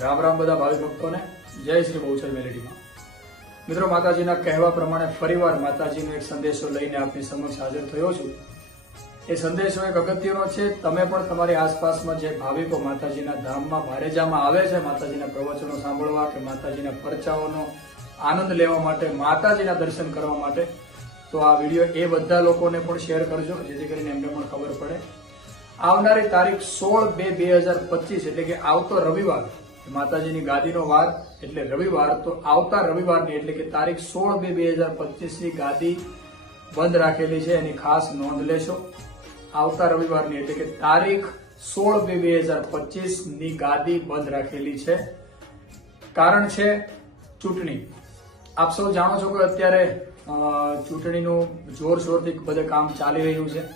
રામ રામ બધા ભાવિ ભક્તોને, જય શ્રી બહુચર મેલેડીમાં. મિત્રો, માતાજીના કહેવા પ્રમાણે ફરીવાર માતાજીનો એક સંદેશો લઈને આપની સમક્ષ હાજર થયો છું. એ સંદેશો એક અગત્યનો છે. તમે પણ તમારી આસપાસમાં જે ભાવિકો માતાજીના ધામમાં ભારેજામાં આવે છે, માતાજીના પ્રવચનો સાંભળવા કે માતાજીના પરચાઓનો આનંદ લેવા માટે, માતાજીના દર્શન કરવા માટે, તો આ વિડીયો એ બધા લોકોને પણ શેર કરજો, જેથી કરીને એમને પણ ખબર પડે. આવનારી તારીખ 16/2/2025 એટલે કે આવતો રવિવાર, માતાજીની ગાદીનો વાર એટલે રવિવાર, તો આવતા રવિવારની એટલે કે તારીખ 16/2/2025 ની ગાદી બંધ રાખેલી છે, એની ખાસ નોંધ લેશો. આવતા રવિવારની એટલે કે તારીખ 16/2/2025 ની ગાદી બંધ રાખેલી છે. કારણ છે ચૂંટણી. આપ સૌ જાણો છો કે અત્યારે ચૂંટણીનું જોરશોરથી બધે કામ ચાલી રહ્યું છે.